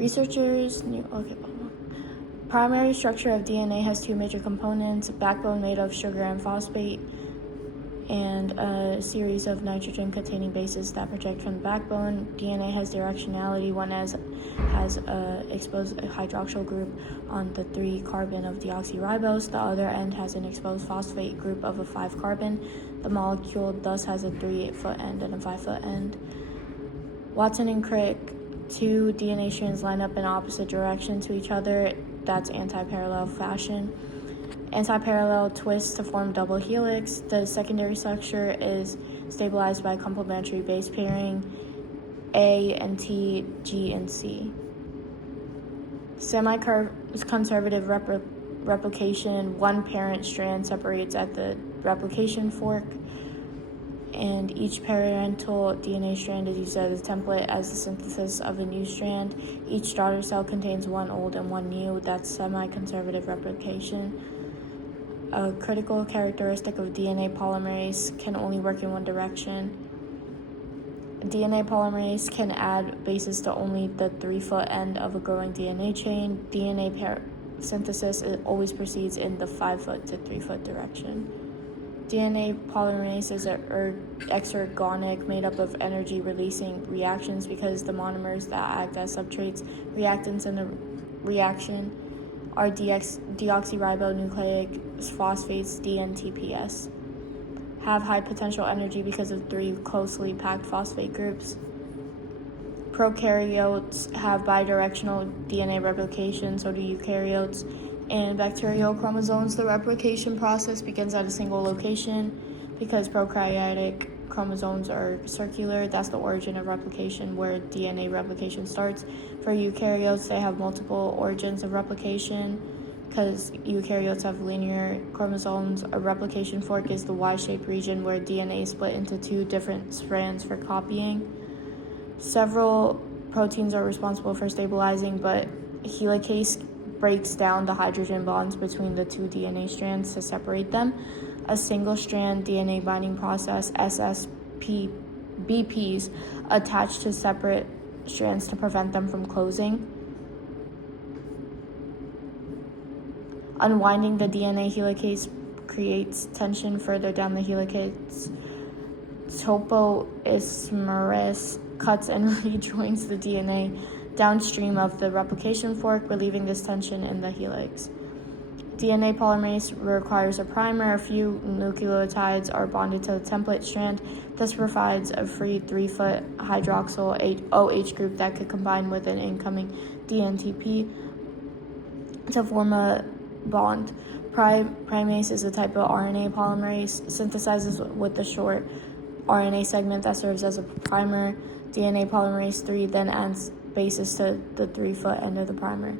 Researchers knew, primary structure of DNA has two major components: a backbone made of sugar and phosphate, and a series of nitrogen-containing bases that project from the backbone. DNA has directionality. One has a exposed hydroxyl group on the 3-carbon of deoxyribose. The other end has an exposed phosphate group of a 5-carbon. The molecule thus has a 3-foot end and a 5-foot end. Watson and Crick, two DNA strands line up in opposite direction to each other. That's anti-parallel fashion. Anti-parallel twists to form double helix. The secondary structure is stabilized by complementary base pairing A and T, G and C. Semi-conservative replication, one parent strand separates at the replication fork, and each parental DNA strand is used as a template as the synthesis of a new strand. Each daughter cell contains one old and one new. That's semi-conservative replication. A critical characteristic of DNA polymerase can only work in one direction. DNA polymerase can add bases to only the 3-foot end of a growing DNA chain. DNA synthesis always proceeds in the 5-foot to 3-foot direction. DNA polymerase is exergonic, made up of energy-releasing reactions because the monomers that act as substrates reactants in the reaction are deoxyribonucleic phosphates, DNTPS, have high potential energy because of 3 closely packed phosphate groups. Prokaryotes have bidirectional DNA replication, so do eukaryotes. In bacterial chromosomes, the replication process begins at a single location. Because prokaryotic chromosomes are circular, that's the origin of replication, where DNA replication starts. For eukaryotes, they have multiple origins of replication. Because eukaryotes have linear chromosomes, a replication fork is the Y-shaped region where DNA is split into 2 different strands for copying. Several proteins are responsible for stabilizing, but helicase breaks down the hydrogen bonds between the 2 DNA strands to separate them. A single-strand DNA binding process, SSBPs, attach to separate strands to prevent them from closing. Unwinding the DNA helicase creates tension further down the helicase. Topoisomerase cuts and rejoins the DNA downstream of the replication fork, relieving this tension in the helix. DNA polymerase requires a primer. A few nucleotides are bonded to the template strand. This provides a free 3-foot hydroxyl OH group that could combine with an incoming DNTP to form a bond. Primase is a type of RNA polymerase, synthesizes with the short RNA segment that serves as a primer. DNA polymerase 3 then adds bases to the 3-foot end of the primer.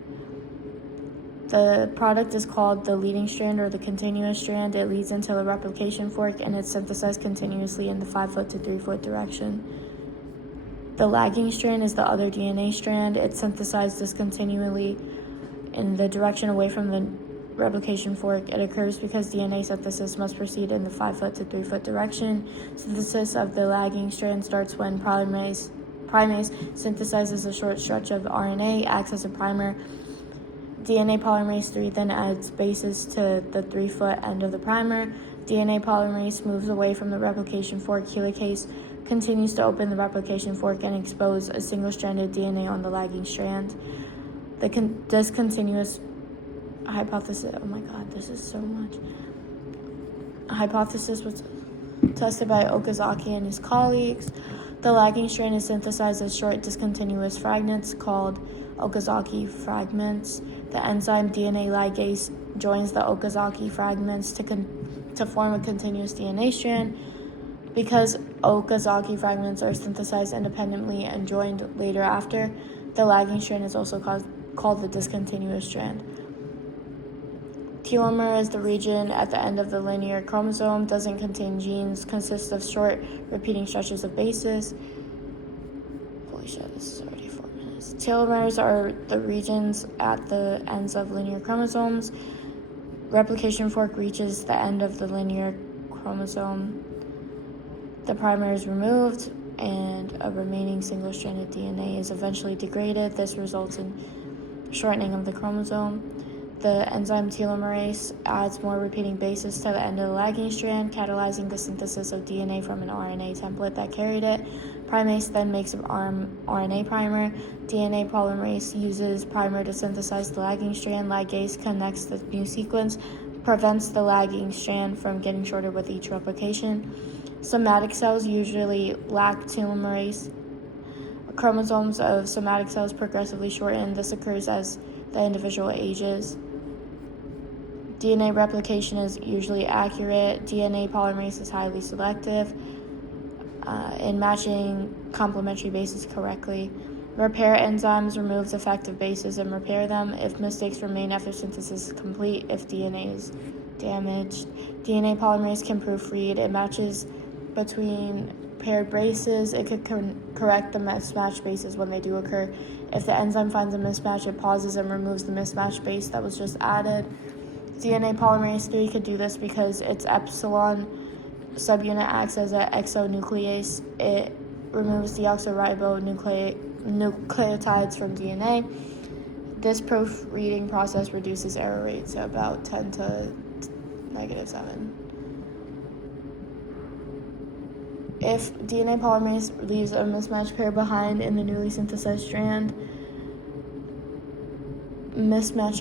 The product is called the leading strand or the continuous strand. It leads into the replication fork and it's synthesized continuously in the 5-foot to 3-foot direction. The lagging strand is the other DNA strand. It's synthesized discontinually in the direction away from the replication fork. It occurs because DNA synthesis must proceed in the 5-foot to 3-foot direction. Synthesis of the lagging strand starts when primase synthesizes a short stretch of RNA, acts as a primer. DNA polymerase 3 then adds bases to the 3-foot end of the primer. DNA polymerase moves away from the replication fork. Helicase continues to open the replication fork and expose a single-stranded DNA on the lagging strand. The discontinuous hypothesis, oh my god, this is so much. Hypothesis was tested by Okazaki and his colleagues. The lagging strand is synthesized as short discontinuous fragments called Okazaki fragments. The enzyme DNA ligase joins the Okazaki fragments to form a continuous DNA strand. Because Okazaki fragments are synthesized independently and joined later after, the lagging strand is also called the discontinuous strand. Telomere is the region at the end of the linear chromosome, doesn't contain genes, consists of short repeating stretches of bases. Holy shit, this is already 4 minutes. Telomeres are the regions at the ends of linear chromosomes. Replication fork reaches the end of the linear chromosome. The primer is removed and a remaining single-stranded DNA is eventually degraded. This results in shortening of the chromosome. The enzyme telomerase adds more repeating bases to the end of the lagging strand, catalyzing the synthesis of DNA from an RNA template that carried it. Primase then makes an RNA primer. DNA polymerase uses primer to synthesize the lagging strand. Ligase connects the new sequence, prevents the lagging strand from getting shorter with each replication. Somatic cells usually lack telomerase. Chromosomes of somatic cells progressively shorten. This occurs as the individual ages. DNA replication is usually accurate. DNA polymerase is highly selective in matching complementary bases correctly. Repair enzymes remove defective bases and repair them if mistakes remain after synthesis is complete. If DNA is damaged, DNA polymerase can proofread. It matches between paired bases. It could correct the mismatched bases when they do occur. If the enzyme finds a mismatch, it pauses and removes the mismatched base that was just added. DNA polymerase 3 could do this because its epsilon subunit acts as an exonuclease. It removes deoxyribonucleotides from DNA. This proofreading process reduces error rates to about 10 to -7. If DNA polymerase leaves a mismatched pair behind in the newly synthesized strand, mismatch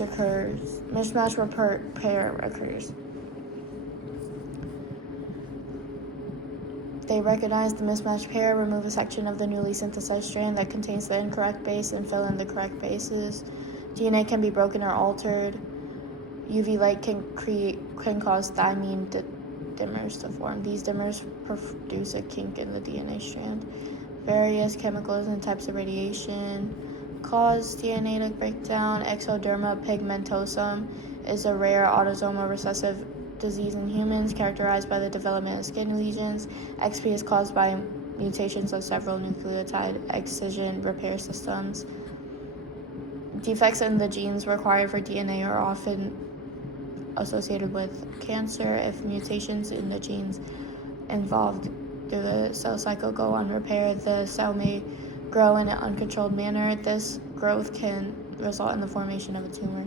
repair occurs. They recognize the mismatched pair, remove a section of the newly synthesized strand that contains the incorrect base, and fill in the correct bases. DNA can be broken or altered. UV light can cause thymine dimers to form. These dimers produce a kink in the DNA strand. Various chemicals and types of radiation cause DNA to break down. Ectoderma pigmentosum is a rare autosomal recessive disease in humans characterized by the development of skin lesions. XP is caused by mutations of several nucleotide excision repair systems. Defects in the genes required for DNA are often associated with cancer. If mutations in the genes involved through the cell cycle go unrepaired, the cell may grow in an uncontrolled manner. This growth can result in the formation of a tumor.